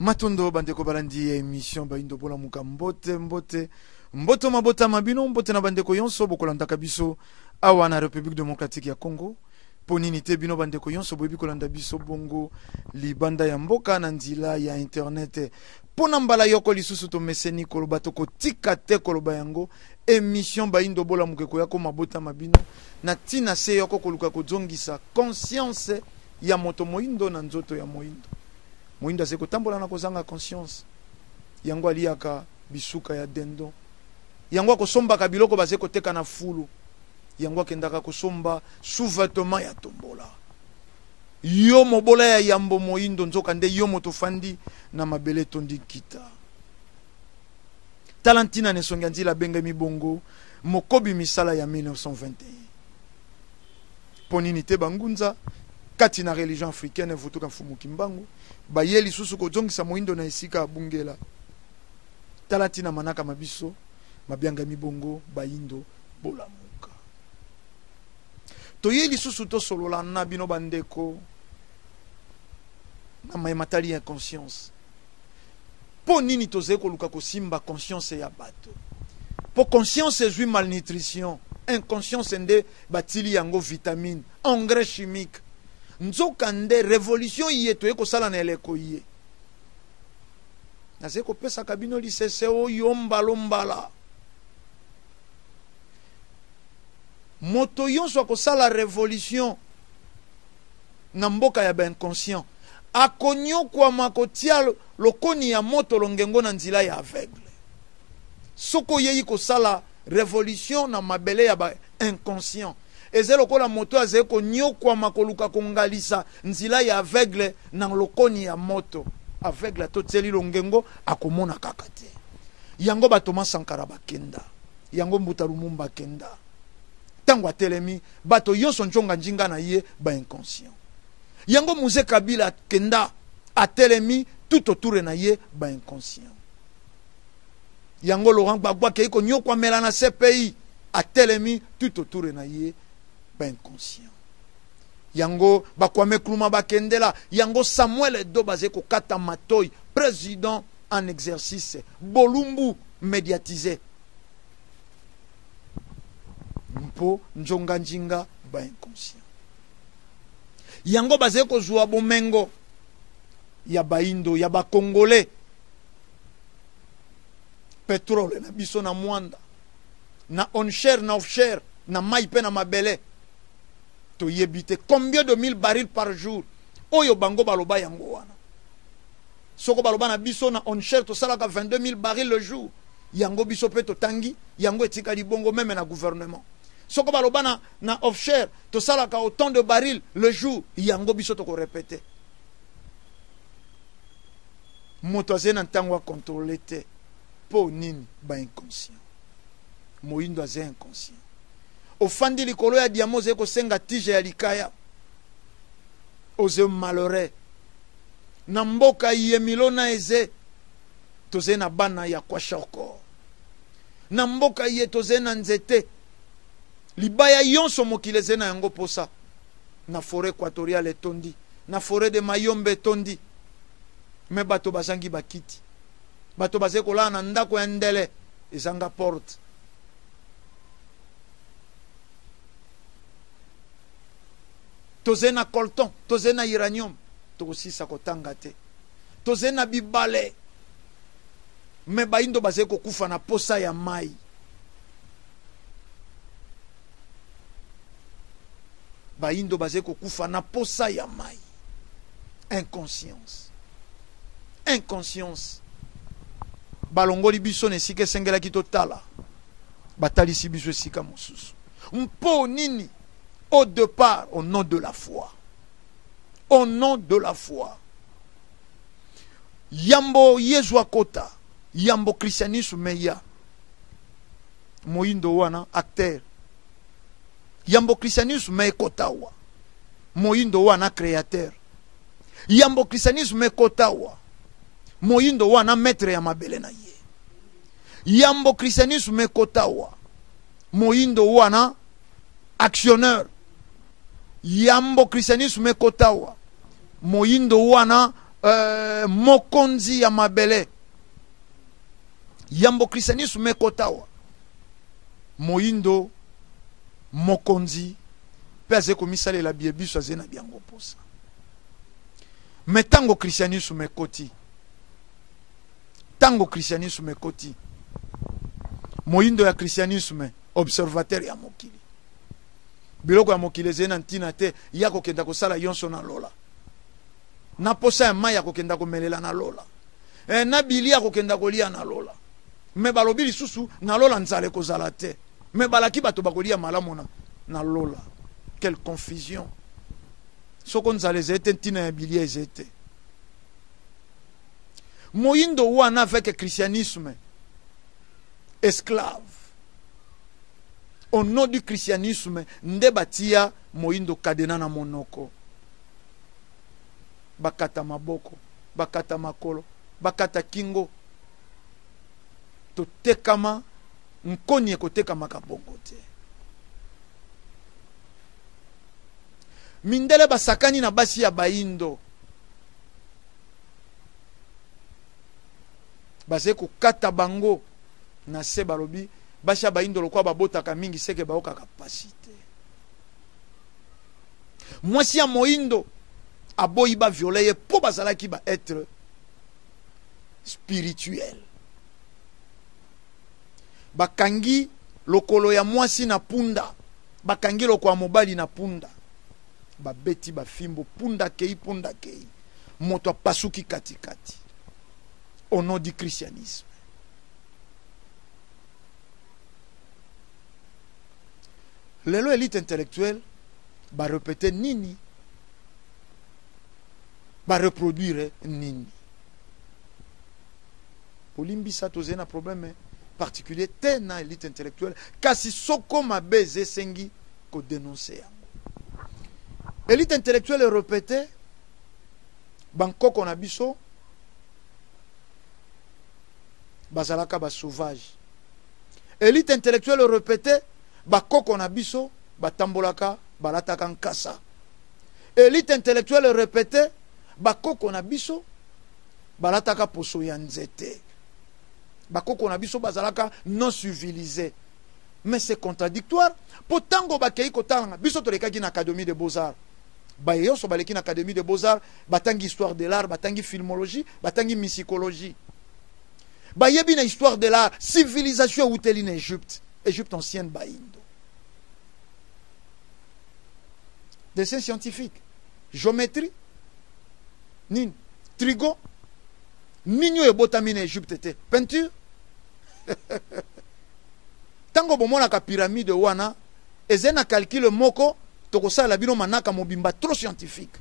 Matondo bandeko balandi émission baindo bola muka mbote mabota mabino mbote na bandeko yonso bokolanda biso awa na République démocratique ya Congo ponini te bino bandeko yonso boyebi kolanda biso bongo libanda ya mboka na nzila ya internet pona mbala yoko lisusu to meseni koloba to kotika te koloba yango émission baindo bola mukeko yako mabota mabino na tina se yoko koluka kozongisa conscience ya moto moindo na nzoto ya moindo moinda zeko tambola na kozanga conscience yango aliaka bisuka ya dendo yango akosombaka biloko bazeko teka na fulu yango akendaka kosomba sous-vêtement ya tombola yo mobola ya yambo moindo nzoka nde yo moto fandi na mabele tondi kita talantina ne songa nzila benga mibongo mokobi misala ya 1921 ponini te bangunza kati na religion africaine vutuka mfumu kimbangu bayeli susu kozongisa moindo na esika bungela talatina manaka mabiso mabianga mibongo baindo bolamuka toyeli susu to solola na bino bandeko na maimatali ya conscience po nini toze koluka kosimba conscience ya bato po conscience ezwi malnutrition inconscience nde batili yango vitamine engrais chimique nzoka nde révolution yeto eko sala na eleko ye naze ko pesa kabino lisese oyo mbala moto yonso ko sala révolution na mboka ya inconscient akonyo kwa makotia lokoni ya moto longengo na nzila ya aveugle soko yeyi ko sala révolution na mabele ya ba inconscient ezelo kola moto azeko nyokwa makoluka kongalisa nzila ya aveugle na lokoni ya moto aveugle to tseli longengo akomona kakate yango ba Thomas Sankara bakenda yango Mbuta Lumumba kenda tango atelemi bato yonso nchonga njinga na ye ba inconscient yango Mzee Kabila kenda atelemi tout autour na ye ba inconscient yango Laurent Gbagbo keiko nyokwa mela na CPI atelemi tout autour na ye inconscient yango bakwame kluma bakendela yango Samuel Edo baze ko kata matoyi président en exercice bolumbu médiatisé mpo njonga njinga ba inconscient yango baze ko zwa bomengo ya baindo ya ba congolais pétrole na biso na mwanda na onshare na offshore na maipe na mabele to yebite combien de 1000 barils par jour oyo bango baloba yango wana soko baloba na biso na onshare to salaka 22 000 barils le jour yango biso pe to tangi yango etika libongo même na gouvernement soko baloba na offshore to salaka autant de barils le jour yango biso to ko répéter moto azena ntango contrôler te po nini ba inconscient moindo aze inconscient ofandi likolo ya diamo zeko senga tige ya likaya oze malheureux na mboka ye milona eze toze na bana ya kwa shoko na mboka ye toze na nzete libaya yonso mokile zena yango posa na forêt équatoriale tondi na forêt de Mayombe tondi me bato bazangi bakiti bato bazeko la na ndako ya ndele ezanga porte tozena colton tozena uranium tokosisa kotanga te tozena bibale me baindo bazeko kufa na posa ya mai baindo bazeko kufa na posa ya mai inconscience balongoli biso ne sike sengela kitotala batalisi biso sika mosusu mpo nini au départ, au nom de la foi. Au nom de la foi. Yambo yezwa kota. Yambo christianisme meya. Moindo wana acteur. Yambo christianisme me kotawa. Moindo wana créateur. Yambo christianisme me kotawa. Moindo wana maître ya mabele na ye. Yambo christianisme me kotawa. Moindo wana actionneur. Yambo christianisme kotawa moindo wana mokonzi ya mabele yambo christianisme ekotawa moyindo mokonzi mpe aze komisalela bie biso aze na biango posa. Me tango christianisme ekoti, tango christianisme ekoti, moyindo ya christianisme observateur ya mokili, biloko ya mokili ezali na ntina te ya kokenda kosala yonso na lola, na posa ya mai ya kokenda komelela na lola, na bili ya kokenda kolia na lola. Me balobi lisusu na lola nzala ekozala te, me balaki bato bakolia malamu na lola. Quelle confusion! Soko nzala ezali te ntina ya bilia ezali te. Moyindo wana avec christianisme esclave, au nom du christianisme nde batia moyindo kadena na monoko, bakata maboko, bakata makolo, bakata kingo, totekama nkoni ekotekama kabongo te. Mindele basakani na basi ya baindo baze kokata bango na se balobi basi ya baindo lokwa babotaka mingi seke baoka kapasite. Mwasi ya moindo aboyi ba violeye po bazalaki ba être spirituel. Bakangi lokolo ya mwasi na punda, bakangi lokwa mobali na punda, babeti bafimbo punda kei moto pasuki katikati au nom du christianisme. Lelo élite intellectuelle ba répéter nini, ba reproduire nini. Polimbisa tozena problème particulier te na élite intellectuelle kasi soko mabeze sengi ko dénoncer. Élite intellectuelle répétée bankoko na biso bazalaka ba sauvage. Élite intellectuelle répétée bakoko na biso batambolaka balataka nkasa. Élite intellectuelle répétée bakoko na biso balataka poso ya nzete. Bakoko na biso bazalaka non civilisé. Mais c'est contradictoire. Potango bakei kotanga biso tolekaki na académie de beaux-arts. Bayo so baleki na académie de beaux-arts, batangi histoire de l'art, batangi filmologie, batangi musicologie. Bayebi na histoire de l'art, civilisation outeli na Égypte, Égypte ancienne baindo. Dessin scientifique, géométrie, nin, trigo, ninyo ebotami na Égypte te, peinture. Tango bomona ka pyramide wana, ezena calcul moko tokosala bino manaka mobimba trop scientifique.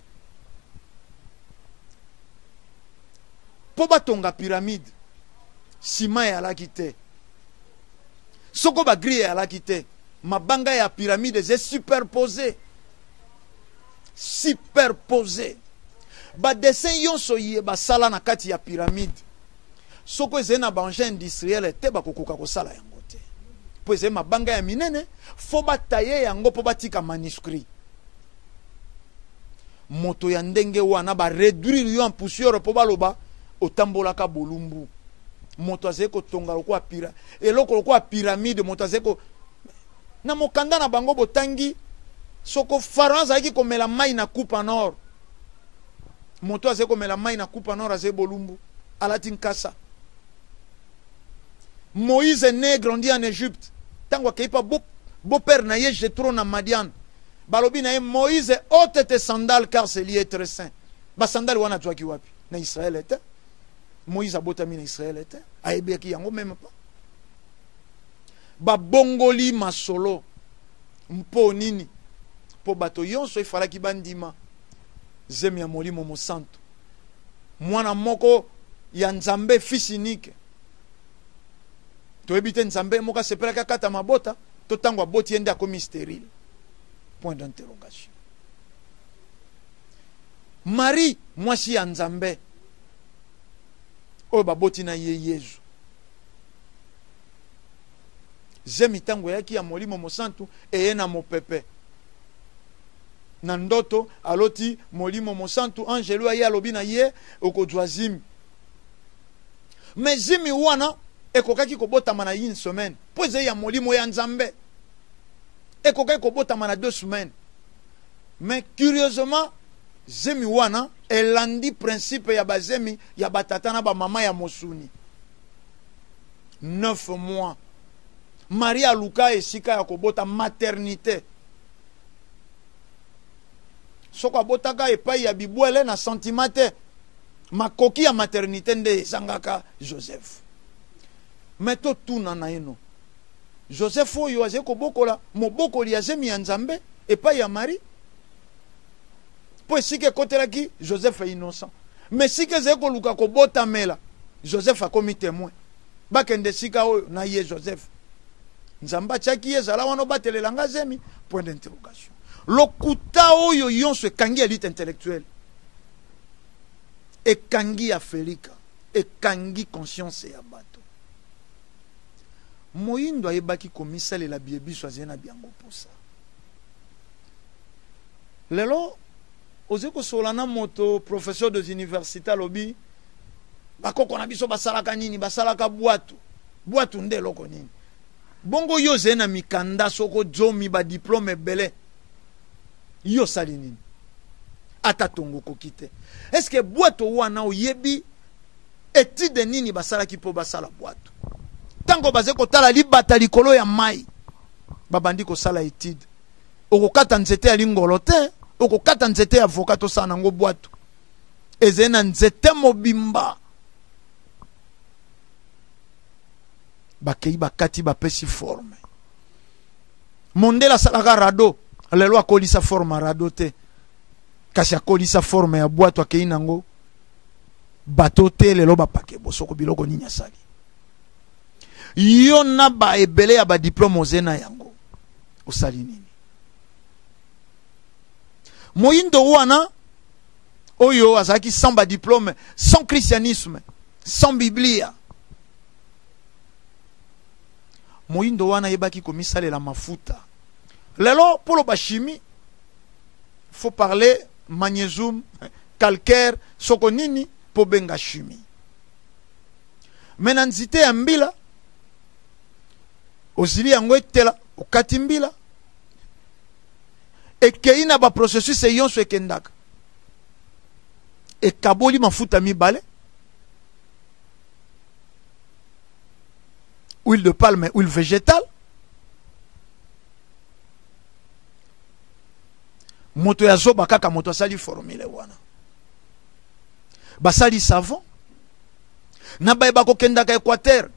Po batonga pyramide, sima ya alaki te. Soko ba grille ya alaki te. Mabanga ya pyramide est superposé. Superposé. Ba dessin yonso yé ba sala na kati ya pyramide. Soko ezena ba engin industriel te ba kokoka kosala yango te. Po ezena mabanga ya minene, fo ba tailler yango po batika manuscrit. Moto ya ndenge wana ba réduire yo en poussière po baloba otambolaka bolumbu. Moto azeko tonga lokwa pira eloko lokwa pyramide moto azeko na mokanda na bango botangi soko pharaon azaki komela mai na coupe en or. Moto azeko komela mai na coupe en or aze bolumbu alati nkasa. Moïse est né grandi en Égypte. Tango keipa beau père na ye Jéthro na Madian. Balobi na ye Moïse ôte tes sandales car c'est lié très saint. Ba sandales wana twaki wapi? Na Israël était. Moïse a botami na Israël était. Aebeki yango même pas. Ba bongoli masolo. Mpo nini? Po bato yonso ifalaki bandima. Zemi ya molimo mo santo. Mwana moko ya Nzambe fils unique. To ebite Nzambe moka sepelaka kata mabota. To tango aboti yende akomi stérile. Point d'interrogation. Marie, mwasi ya Nzambe. Oyo baboti na ye Yesu. Zemi tango yaki ya molimo mosantu eye na mopepe. na ndoto aloti molimo mosantu angelo aye alobi na ye okozwa zimi. Mais zimi wana ekokaki kobotama na une semaine. Po eze ya molimo ya nzambe ekokaki kobotama na 2 semaines. Mais curieusement zemi wana elandi principe ya bazemi ya batata na ba mama ya mosuni. 9 mois. Maria Luka esika ya kobota maternité. Soko abotaka epai ya bibwele na sentimate. Makoki ya maternité nde ezangaka Joseph. Meto tuna na eno. Joseph oyo aze kobokola mobokoli ya zemi ya nzambe epai ya Marie. Po esika kotelaki Joseph est innocent. Mais si ke zeko luka kobota mela, Joseph a commis témoin. Bakende sika oyo na ye Joseph. Nzamba chaki ye zala wana batelelanga zemi, point d'interrogation. Lokuta oyo yonso ekangi elite intellectuelle. Ekangi ya Felika, ekangi conscience ya bato. Moyindo ayebaki komisale la biebiso azena biango posa. Lelo ozeko solana moto professeur des universités lobi bakoko na biso basalaka nini basalaka bwatu nde loko nini bongo yo zena mikanda soko jomi ba diplôme belé yo sali nini ata tongo kokite est-ce que bwatu wana oyebi étude nini basalaki po basala bwatu tango bazeko tala libata likolo ya mai babandi ko sala étude okokata nzete ya lingolo te okokata nzete ya avocat to sana ngo bwatu ezena nzete mobimba bakei bakati bapesi forme mondela salaka rado lelo akolisa forme rado te kasi akolisa forme ya bwatu akei nango bato te lelo bapake bosoko biloko nini asali yo na ba ebele ya ba diplôme ozena yango osali nini Moyindo wana oyo azaki sans ba diplôme, sans christianisme, sans biblia. Moyindo wana yebaki komisale la mafuta. Lelo pour le chimie faut parler magnésium, calcaire, sokonini po benga chimie. Menanzite ya mbila ozili yango etela okati mbila ekeina ba processus eyonso ekendaka ekaboli mafuta mibale huile de palme huile végétale moto ya zoba kaka moto asali formule wana basali savon na baye bakokendaka Équateur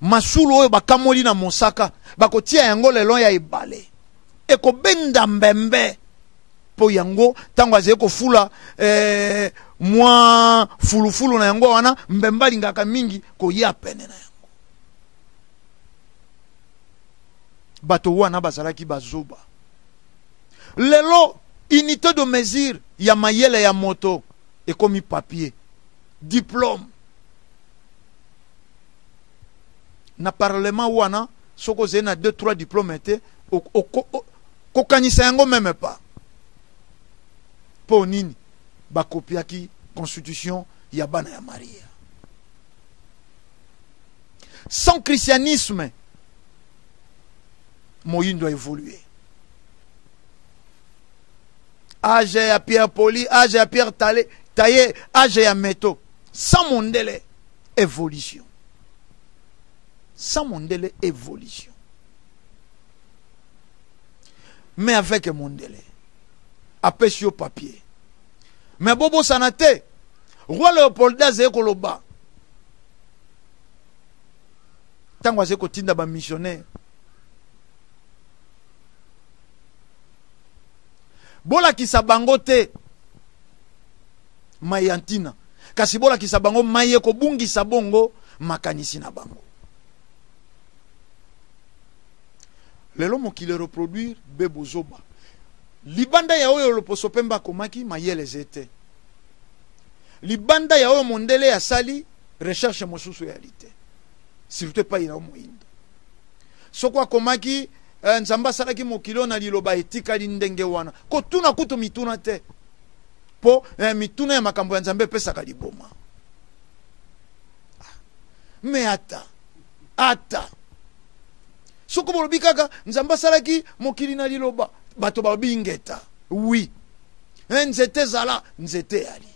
masulu oyo bakamoli na mosaka bakotia yango lelo ya ebale eko benda mbembe po yango tango azeye kofula mwa fulufulu na yango wana mbemba lingaka mingi koya pene na yango bato wana bazalaki bazoba lelo unité de mesure ya mayele ya moto ekomi papier diplôme na parlement wana soko zena 2-3 diplômes te kokanisa yango même pas po nini bakopiaki constitution ya bana ya Maria sans christianisme Moyindo a évolué âge ya Pierre Poli âge ya Pierre Taillé âge ya Meto sans mondele évolution sans mondele évolution mais avec mondele apesi au papier mais bobo sanate roi Léopolda zeko loba tango zeko tinda ba missionnaire bola kisabango te mayantina kasi bola kisabango maye ko bungi sabongo makanisi na bango lelo mokile reproduire bebo zoba libanda ya oyo loposo pemba komaki mayele zete libanda ya oyo mondele ya sali recherche mosusu ya lite surtout pas ina Moyindo soko komaki nzambe asalaki mokili na liloba etikali ndenge wana kotuna kutu mituna te po mituna ya makambo ya nzambe epesaka liboma. Me ata soko bolobi kaka nzambe asalaki mokili na liloba bato balobi ngeta oui nzete zala nzete ali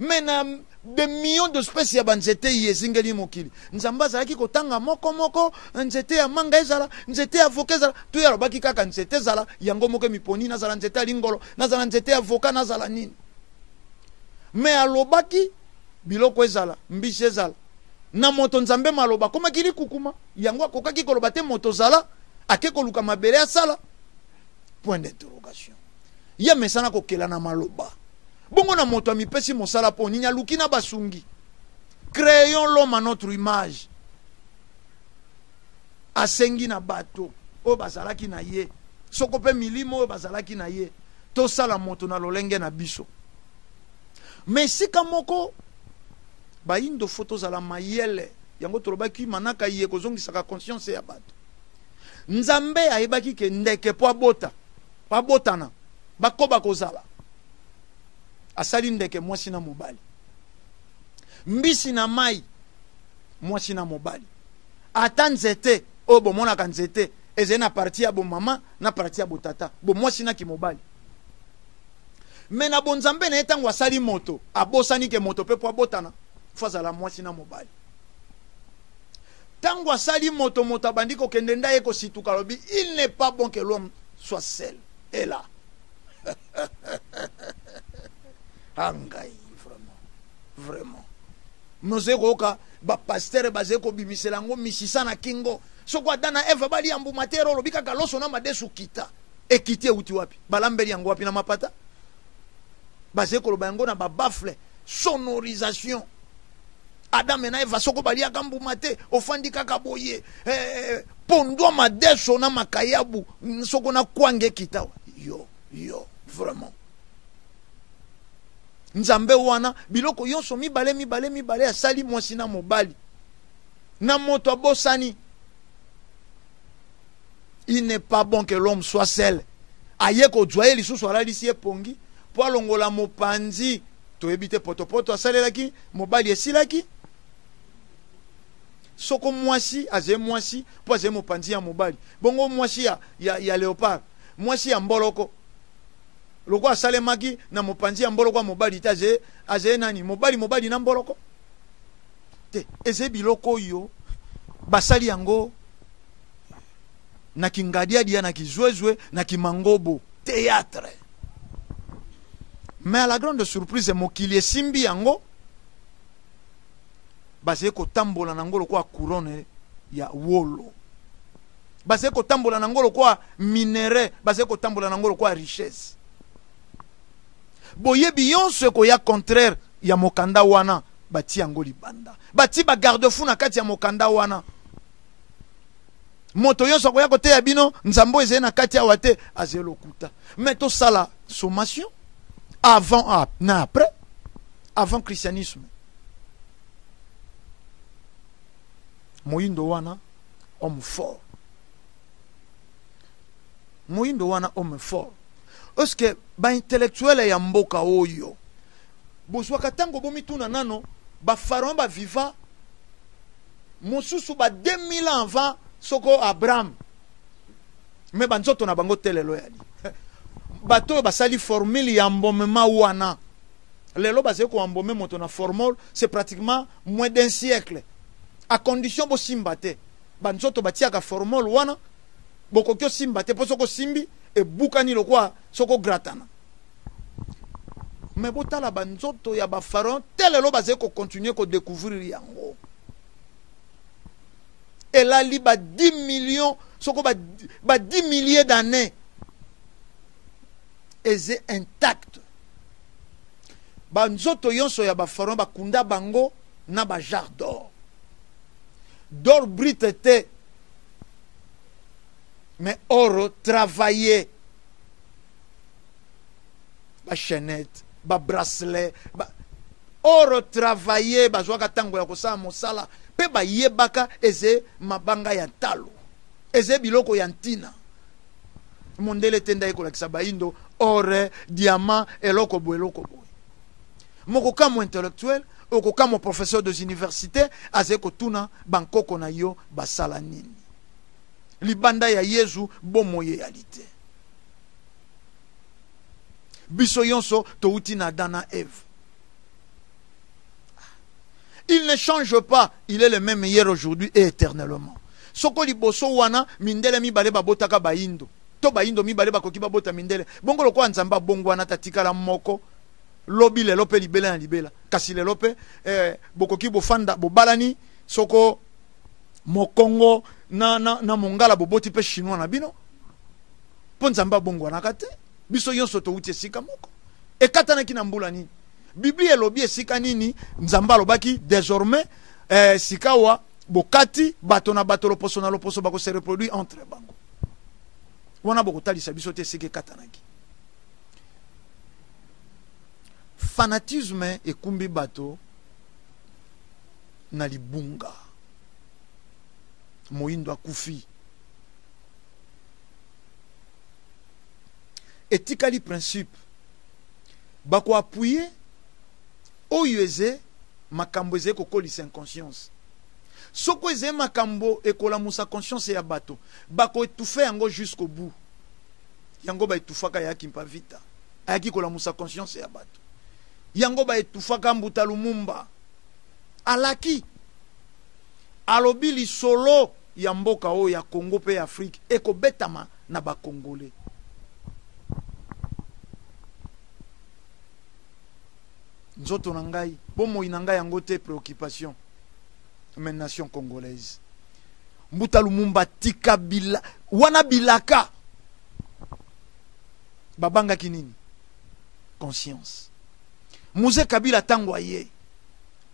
me na de millions de espèces ya banzete yezingeli mokili nzambe azalaki kotanga moko nzete ya manga ezala nzete ya avoka ezala to ya lobaki kaka nzete ezala yango moko miponi nazala nzete ya lingolo nazala nzete ya avoka nazala nini me alobaki biloko ezala mbisi ezala na moto nzambe maloba koma kili kukuma yango akokaki koloba te moto zala ake koluka mabele asala point d'interrogation ya mesana kokela na maloba bongo na moto amipesi mosala po nini aluki na basungi créons l'homme à notre image asengi na bato oyo bazalaki na ye soko pe milimo oyo bazalaki na ye tosala moto na lolenge na biso mais sika moko bayindo foto zala mayele yango tolobaki manaka ye kozongisaka conscience ya bato nzambe ayebaki ke ndeke po abotana bakoba kozala asali ndeke mwasi na mobali mbisi na mai mwasi na mobali ata nzete oyo bomonaka nzete ezali na parti ya bomama na parti ya botata bomwasi na kimobali me na bonzambe na ye ntango asali moto abosani ke moto mpe po abotana fo azala mwasi na mobali ntango asali moto abandi kokende nda ye kosituka alobi il n'est pas bon que l'homme soit seul et là angai vraiment noze koyoka bapastere bazali kobimisela yango misisa na kingo soko adana eva bali ya mbuma te olobi kaka loso na madesu kita ekiti euti wapi balambeli yango wapi na mapata bazali koloba yango na babafle sonorisation Adam na Eva soko baliaka mbuma te ofandi kaka boye pondwa madeso na makayabu soko na kwange kitawa yo vraiment nzambe wana biloko yonso mibale asali mwasi na mobali na moto abosani. Il n'est pas bon que l'homme soit seul. Aye ko djoye lisusu alalisi epongi po alongola mopanzi to ebite potopoto asalelaki mobali esilaki soko mwasi aze mwasi po aze mopanzi ya mobali bongo mwasi ya léopard mwasi ya mboloko loko asalemaki na mopanzi ya mboloko ya mobali te aze nani mobali na mboloko te eze biloko yo basali yango na kingadiadia na kizwezwe na kimangobo théâtre. Mais à la grande surprise mokili esimbi yango basé ko tambola na ngolo kwa couronne ya wolo basé ko tambola na ngolo kwa minere basé ko tambola na ngolo kwa richesse boye biyonse ko ya contraire ya mokanda wana bati yango libanda bati ba garde-fou na kati ya mokanda wana moto yonso ko ya kote ya bino nzambo ezali na kati ya wate azelo kuta mais to sala sommation avant na après avant christianisme moyindo wana homme fort moyindo wana homme fort est-ce que ba intellectuel ya mboka oyo boswaka tango bomituna nano ba pharaon ba viva mosusu ba 2000 ans avant soko Abraham me banzoto na bango telelo yali bato basali formule ya mbomema wana lelo bazé ko mbome moto na formule c'est pratiquement moins d'un siècle à condition bo simbate banzoto batiaka formule wana bokokyo simbate po soko simbi e bukani lokwa soko gratana mais botala banzoto ya ba pharaon telelo bazé ko continuer ko découvrir yango. Elle a li ba 10 millions, soko ba 10 milliers d'années. Et c'est intact. Ba nzoto yonso ya ba pharaon ba kunda bango na ba jar d'or. D'or brut était. Mais oro travaillé. Ba chaînette, ba bracelet, ba oro travaillé, ba joaka tango ya kosala mosala. Pe ba yebaka eze mabanga ya talo eze biloko ya ntina mondele tenda ekolakisa baindo ore diamant eloko boye eloko boye. Moko kamo intellectuel okokamo professeur des universités aze kotuna bankoko na yo basala nini. Libanda ya Yesu bomoye yalite. Biso yonso touti na dana Eve. Il ne change pas, il est le même hier, aujourd'hui et éternellement. Soko liboso wana mindele mibale babotaka baindo. To baindo mibale bakoki babota mindele. Bongo lokwa nzamba bongo wana tatikala moko. Lobi lelo pe libela na libela. Kasi lelo pe bokoki bofanda bobalani soko mokongo na mongala boboti pe chinois na bino. Po nzamba bongo wana kate. Biso yonso to uti esika moko. Ekatana ki na mbula nini? Biblia elobi esika nini nzamba lobaki désormais sikawa bokati bato na bato loposo na loposo bako se reproduire entre bango. Wana boko talisa biso te sike katanaki. Fanatisme ekumbi bato na libunga. Moindo akufi. Etikali principe bako appuyer oyo eze makambo eze kokolisa inconscience. Soko eze makambo ekolamusa conscience ya bato bako etufe yango jusqu'au bout. Yango ba etufaka yaki mpa vita ayaki kolamusa conscience ya bato. Yango ba etufaka Mbuta Lumumba alaki alobi lisolo ya mboka oyo ya Congo pe Afrique ekobetama na ba Congolais. Nzoto na ngai bomo inanga yango te préoccupation mais nation congolaise. Mbuta Lumumba tika bila wana bilaka babanga kinini conscience. Mouzé Kabila Tangoye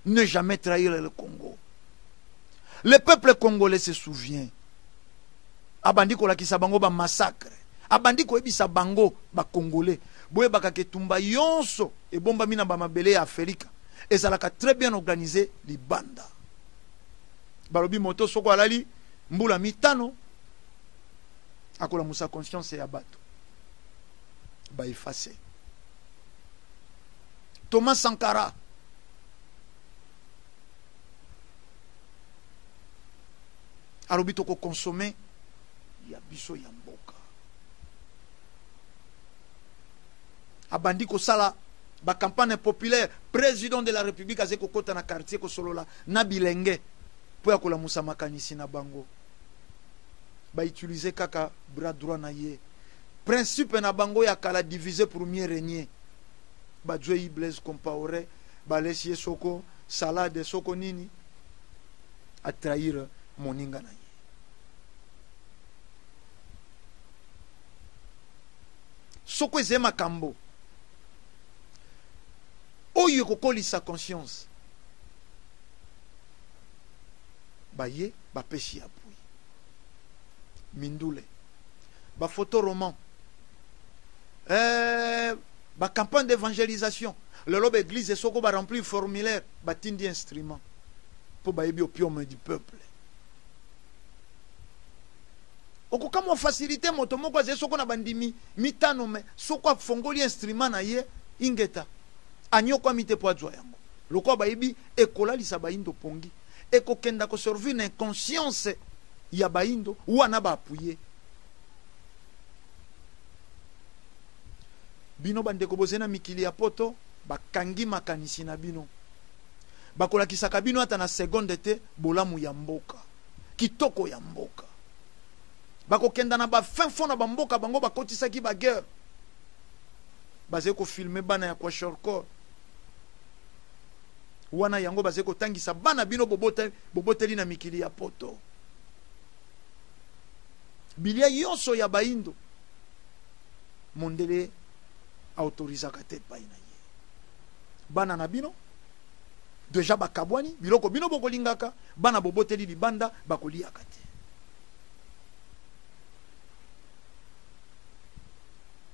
ne jamais trahir le Congo. Le peuple congolais se souvient. Abandi ko la kisabango ba massacre. Abandi ko ebisa bango ba Congolais. Boye baka ketumba yonso e bomba mina ba mabele ya Afrika. Ezalaka très bien organisé li banda. Balobi moto soko alali mbula mitano akola musa conscience ya bato. Ba effacer. Thomas Sankara alobi toko consommer ya biso ya mboka. Abandi ko sala ba campagne populaire président de la République azeko kota na quartier ko solola na bilenge po yakola musa makanisi na bango. Ba utiliser kaka bras droit na ye. Principe na bango ya kala diviser pour mieux régner. Badjwe Blaise Compaoré balesi soko salade soko nini a trahir moninga na ye. Soko ezema kambo oyo kokoli sa conscience baye bapeshi apui mindule ba photo roman ba campagne d'évangélisation le lobe église soko ba remplir formulaire ba tindi instrument pour ba yebi opium du peuple. Okokamo facilité moto moko aze soko na bandimi mitano me soko fongoli instrument na ye ingeta anyoko mite po adwa yango lokwa ba yebi ekola lisa ba indo pongi ekokenda ko servir na conscience ya ba indo wana ba appuyer. Bino bandeko bozena mikili ya poto bakangi makanisi na bino bakola kisaka bino ata na seconde te bolamu ya mboka kitoko ya mboka bakokenda na ba fin fond na bamboka bango bakotisaki ba guerre baze ko filmer bana ya kwa shortcore wana yango baze ko tangisa bana bino boboteli na mikili ya poto bilia yonso ya baindo mondele autorisaka te pai na ye bana na bino deja bakabwani biloko bino bokolingaka bana boboteli libanda bakoliaka te.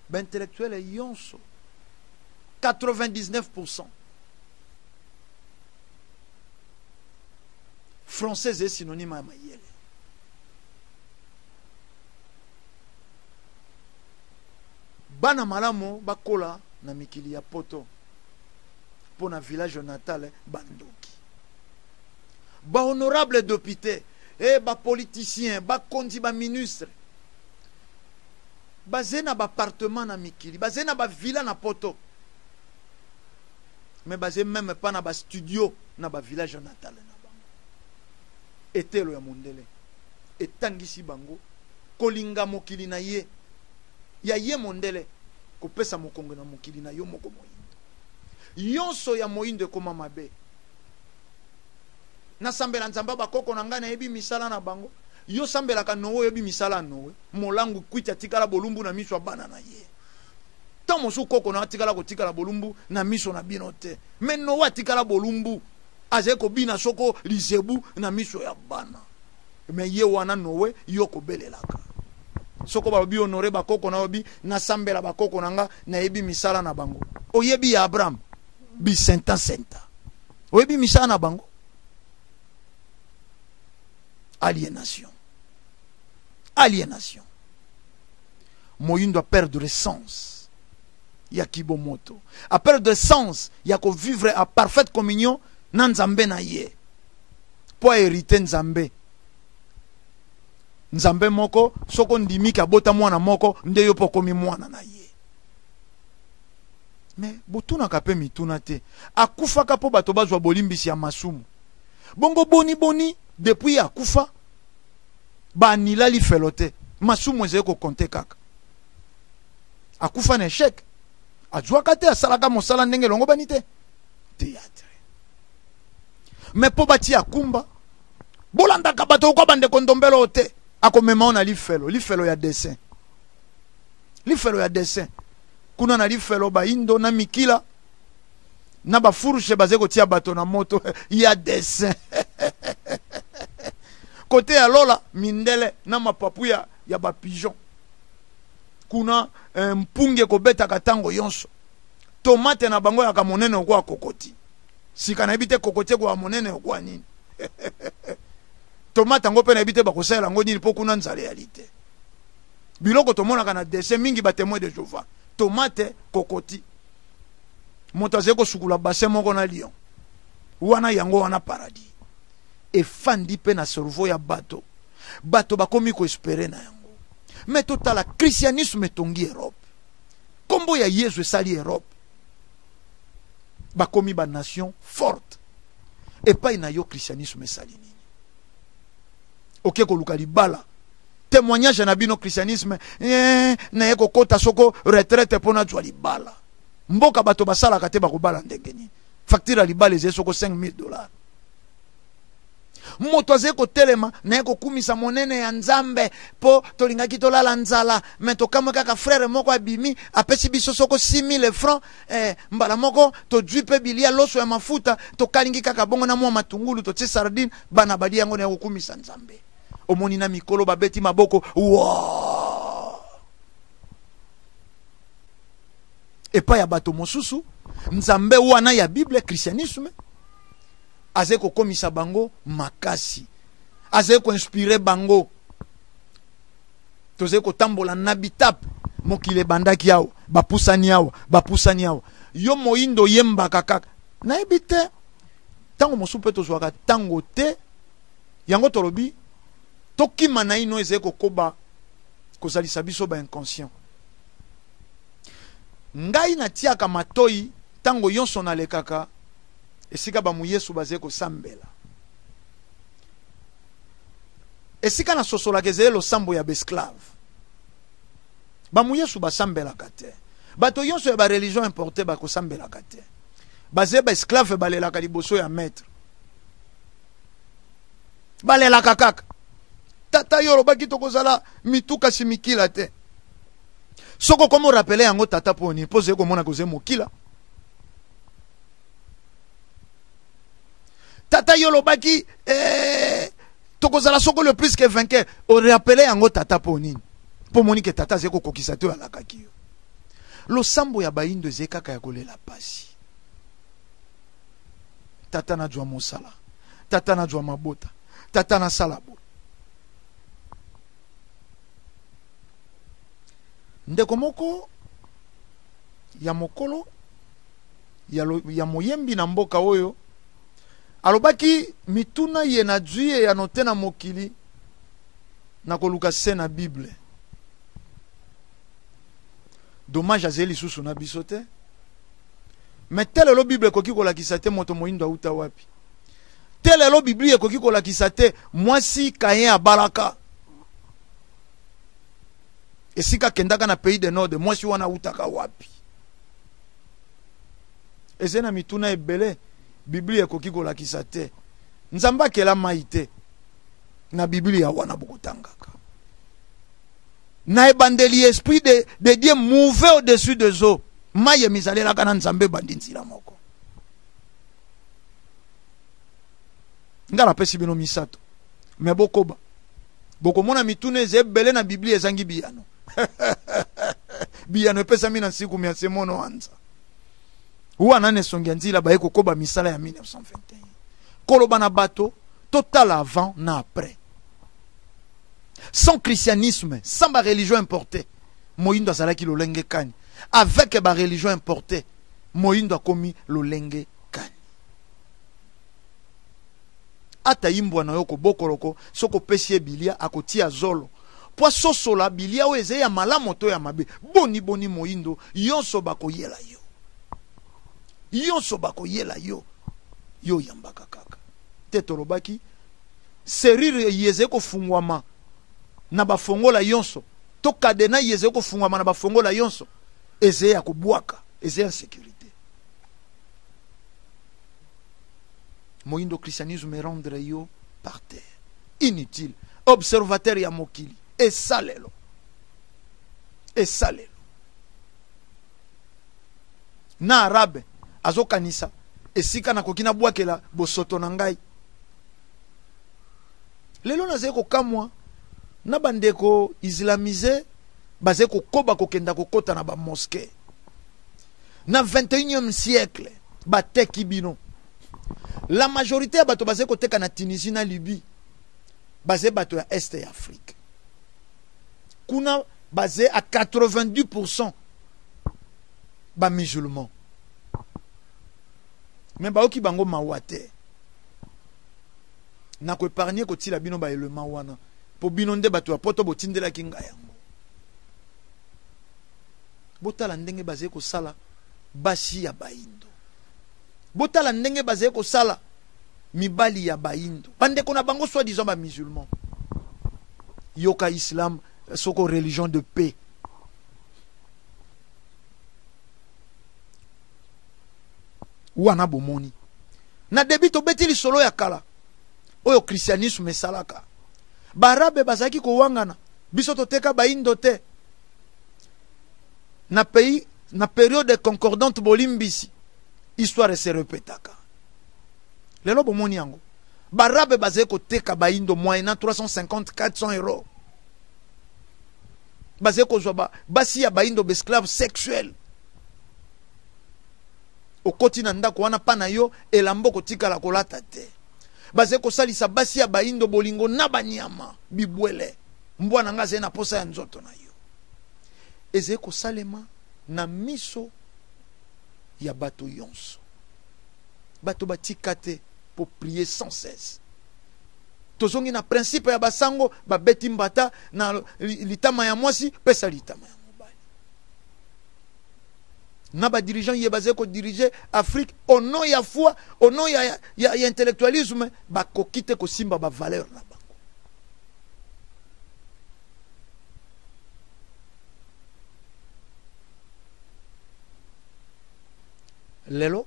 Ba intellectuel yonso 99% français est synonyme à mayele. bana malamo bakola na mikili ya poto pour na village natal bandoki ba honorable député ba politicien ba kondi ba ministre basé na ba appartement na mikili basé na ba villa na poto mais basé même pas na ba studio na ba village natal na bango etelo ya mondele etangisi bango kolinga mokili na ye ya ye mondele kopesa mokongo na mokili na yo moko moyindo yonso ya moyindo koma mabe na sambela nzamba bakoko na ngana yebi misala na bango yo sambela ka nowe yebi misala nowe molangu kwita tikala bolumbu na miso bana na ye tant mosu koko na tikala ko tikala bolumbu na miso na binote mais nowe tikala bolumbu aze ko bina soko lizebu na miso ya bana mais ye wana nowe yo ko belelaka soko balobi honore bakoko na obi na sambela bakoko nanga na yebi misala na bango oyebi ya Abraham bi senta oyebi misala na bango aliénation moyindo a perdre sens ya kibomoto a perdre sens ya ko vivre à parfaite communion na nzambe na ye po hériter nzambe moko soko ndimi ka bota mwana moko nde yo pokomi mwana na ye mais botuna ka pe mituna te akufaka po bato bazwa bolimbisi ya masumu bongo boni depuis akufa ba nilali felote masumu ezeko ko konte kaka akufa na échec azwaka te asalaka mosala ndenge longo bani te théâtre mais po bati akumba bolandaka bato ko bande kondombelo te akomema na lifelo ya dessin kuna na lifelo ba indo na mikila na ba furushe bazeko tia bato na moto ya dessin côté ya lola mindele na mapapu ya ba pigeon kuna mpunge ko beta katango yonso tomate na bango ya kamonene kwa kokoti sika na ebite kokoti kwa monene kwa nini tomate ngo pe na ebite bakosala ngo nini po kuna nzale realite biloko tomona kana dessin mingi ba témoin de Jéhovah tomate kokoti moto azeko sukula bassin moko na lion wana yango wana paradis efandi pe na cerveau ya bato bakomi ko espérer na yango mais totala christianisme tongi Europe kombo ya Yesu esali Europe bakomi ba nation forte epai na yo christianisme esali nini oke koluka libala témoignage na bino christianisme na ye kokota soko retraite pona jwa libala mboka bato basalaka te bakobala ndenge nini facture ya libala eze soko $5,000 moto azeko telema na yeko kumisa monene ya nzambe po tolingaki tolala nzala mais tokamwe kaka frère moko abimi apesi biso soko 6,000 francs mbala moko todwi pe bilia loso ya mafuta tokalingi kaka bongo na mwa matungulu totie sardine bana badi yango na yeko kumisa nzambe omoni na mikolo babeti maboko wow. Epa ya bato mosusu nzambe wana ya Bible christianisme azeko komisa bango makasi azeko inspire bango tozeko tambola na bitap mokile bandaki yawo bapusani yawo yo moindo yemba kaka na ebite tango mosupe tozwaka tango te yango tolobi tokima na ino ezeko koba kozalisa biso ba inconscient ngai na tiaka matoi tango yonso na lekaka esika ba muyesu bazeko sambela esika na sosola kezelo sambo ya besclave ba muyesu basambela kate bato yonso ya ba religion importé ba ko sambela kate baze ba esclave balelaka liboso ya maître balelaka kaka tata yoro baki tokozala mituka simikila te soko komo rappeler yango tata poni pose ko mona koze mokila tata yolo baki tokozala soko le plus que vainqueur o rappeler yango tata poni po moni ke tata zeko kokisa to ala kakio lo sambo ya baindo zekaka ya kolela pasi tata na jwa mosala tata na jwa mabota tata na salabo ndeko moko ya mokolo ya moyembi na mboka oyo alobaki mituna ye na juye ya note na mokili na koluka se na Bible. Dommage azeli susu na biso te. Mais telelo Bible koki kolakisa te moto moyindo auta wapi. Telelo Bible koki kolakisa te mwasi Kayen abalaka. Esika kendaka na pays de nord mwasi wana utaka wapi. Ezena mituna ebele Bible koki kolakisa te. Nzamba kela maite na Bible ya wana bokutangaka. Na ebandeli esprit de Dieu mouvé au-dessus des eaux. Maye misalela kana nzambe bandinzi la moko. Ngala pesi bino misato. Me bokoba. Bokomona mitune ebele na Bible ezangi biyano. Biyano pesa mina siku mia semono anza. Wana ne songi nzila ba koba misala ya 1921. Koloba na bato total avant na après. Sans christianisme, sans ma religion importée, Moïndo azalaki lolenge kani. Avec ma religion importée, Moïndo a commis lolenge kani. Ata imbwa na yoko bokoloko, soko pesie bilia akotia zolo. Po sosola bilia oeze ya malamu to ya mabe. Boni Moïndo, yonso bako yela yo. Yonso bako yela yo. Yo yambaka kaka. Tetorobaki, serire yeze ko fungwama. Na bafongola yonso to kadena yeze ko fungwama na bafongola yonso eze ya kubwaka eze ya sécurité. Moïndo christianisme rendre yo par terre inutile observateur ya mokili esalelo na arabe azokanisa esika na kokina bwakela bosoto na ngai lelo na zeko kamwa na bandeko islamisé basé ko koba kokenda kokota na ba mosquée na 21e siècle bateki bino la majorité bato basé ko teka na Tunisie na Libye basé bato ya Est ya Afrique kuna basé à 90% ba musulmans mais ba oki bango mawate na ko épargner ko tila bino ba élément wana po binonde bato ya poto botindela kinga yango botala ndenge bazé ko sala basi ya baindo botala ndenge bazé ko sala mibali ya baindo bande kona bango soit disant ba musulman yoka islam soko religion de paix wana bomoni na debito betili solo ya kala oyo christianisme salaka barabe bazaki ko wangana biso toteka baindo te na pays na période concordante bolimbisi histoire se répétaka lelo bomoni yango barabe bazaki ko teka baindo moyennant 350-400 euros bazaki ko zwa basi ya baindo esclave sexuel okoti na ndako wana pana yo elambo kotikala kolata te baze ko salisa basi ya baindo bolingo na banyama bibwele mbwana nga ze na posa ya nzoto na yo eze ko salema na miso ya bato yonso bato batikate pour prier sans cesse tozongi na principe ya basango babeti mbata na litama ya mwasi pesa litama ya mobali na ba dirigeant ye basé ko diriger Afrique au nom ya foi au nom ya intellectualisme ba ko kite ko simba ba valeur na bango lelo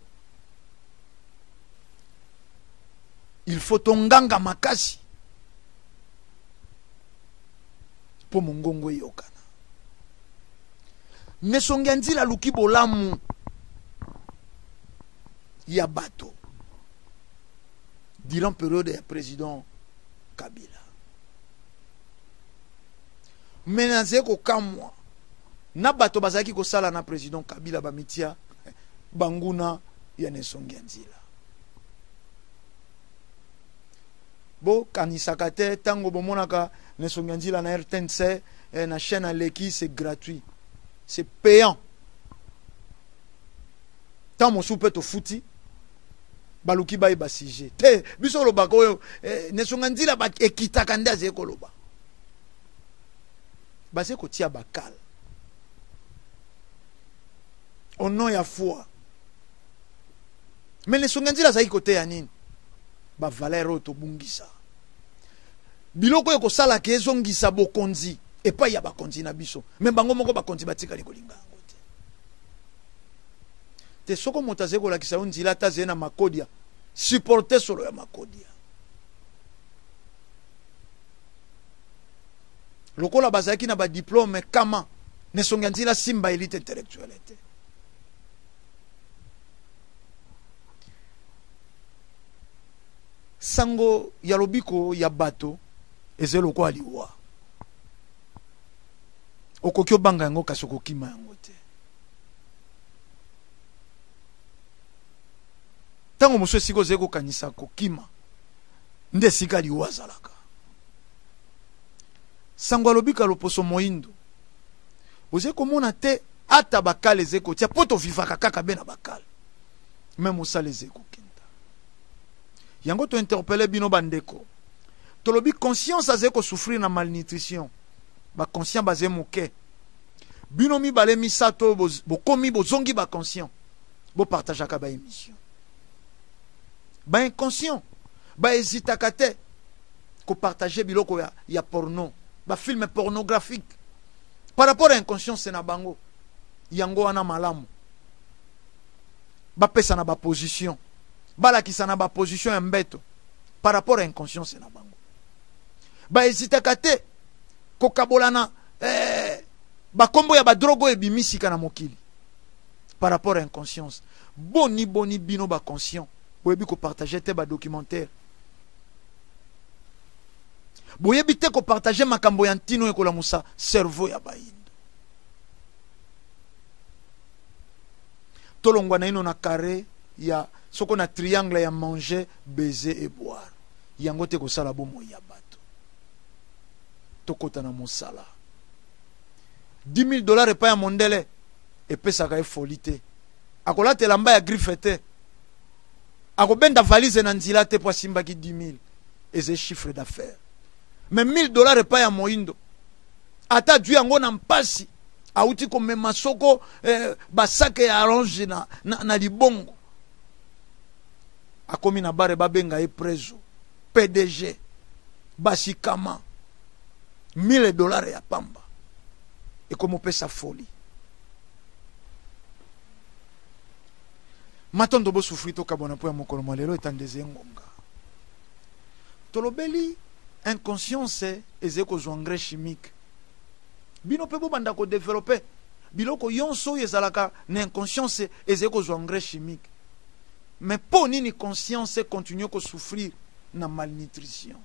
il faut tonganga makasi po mongongo yokana mesongi nzila luki bolamu ya bato durant période ya président Kabila menaze ko kamwa na bato bazaki ko sala na président Kabila bamitia banguna ya nesongi nzila bo kanisaka te tango bomonaka nesongi nzila na RTNC na chaîne Aleki c'est gratuit c'est payant tant mosu pe to futi baluki baye basije te biso lobaka oyo nesonga nzila ba ekitaka nde aze koloba baze kotia bakal au nom ya foi mais nesonga nzila azali kote ya nini bavalere oyo tobungisa biloko oyo kosalaka ezongisa bokonzi epai ya bakonzi na biso me bango moko bakonzi batikali kolinga yango te soko moto azali kolakisa yo nzela ata azali na makodia supporte solo ya makodia lokola bazalaki na badiplome kama nesonga ya nzela simba elite intellectuelle te sango ya lobiko ya bato ezali lokola liwa okoki obanga yango kasi okokima yango te tango mosu esika ozali kokanisa kokima nde esika liwa azalaka sango alobika loposo moyindo ozali komona te ata bakale ezali kotia po tovivaka kaka be na bakale me mosala ezali kokenda yango tointerpele bino bandeko tolobi conscience azali kosouffrir na malnutrition baconscient bazali moke bino mibale misato bokomi bozongi baconscient bopartageaka baémission bainconscient bahésitaka te kopartage biloko ya porno bafilme pornographique par rapport à inconscience na bango yango wana malamu bapesa na baposition balakisa na baposition ya mbeto par rapport à inconscience na bango bahésitaka te kokabolana bakombo ya badrogo ebimisika na mokili par rapport à inconscience boni bino baconscient boyebi kopartage te badocumentaire boyebi te kopartage makambo ya ntino ekolamusa cerveau ya bayindo tolongwa na ino na carré ya soko na triangle ya manger baiser et boire yango te kosala bomoi ya bato tokota na mosala $10,000 epai ya mondele epesaka ye foli te akolatela mba ya griffe te akobenda valise na nzila te po asimbaki 10,000 eze chiffre d'affaires mais $1,000 epai ya moyindo ata dwi yango na mpasi auti komema soko basake ya orange na libongo akomi na bare babenga ye preso PDG basikama $1,000 ya pamba ekomopesa foli matondo bosufri tokabona po ya mokolo malelo etandeze ngonga tolobeli inconscience ezali kozwa engrais chimique bino mpe bobanda kodevelope biloko yonso oyo ezalaka na inconscience ezali kozwa engrais chimique mais mpo nini conscience continue kosouffrir na malnutrition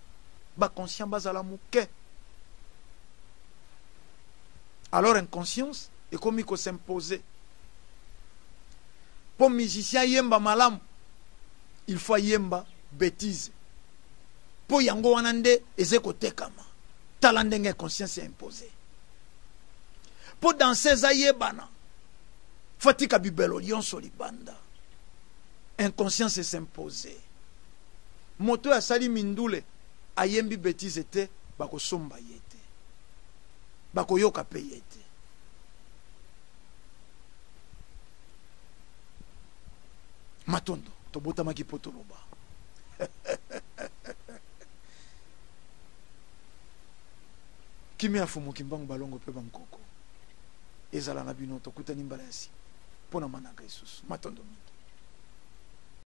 baconscient bazala moke alors inconscience ekomi kos'impose po musicien yemba malamu il faut yemba bêtise po yango wana nde eze kotekama tala ndenge conscience ya impose po danseuse ayebana fatika bibelo nyonso libanda inconscience s'impose moto asali mindule ayembi bêtise te bakosomba ye te bakoyoka pe ye te matondo tobotamaki po toloba kimi afumuki mbangu balongo pe bankoko ezala na bino tokutani mbala yasi mpona manaka lisusu matondo mingi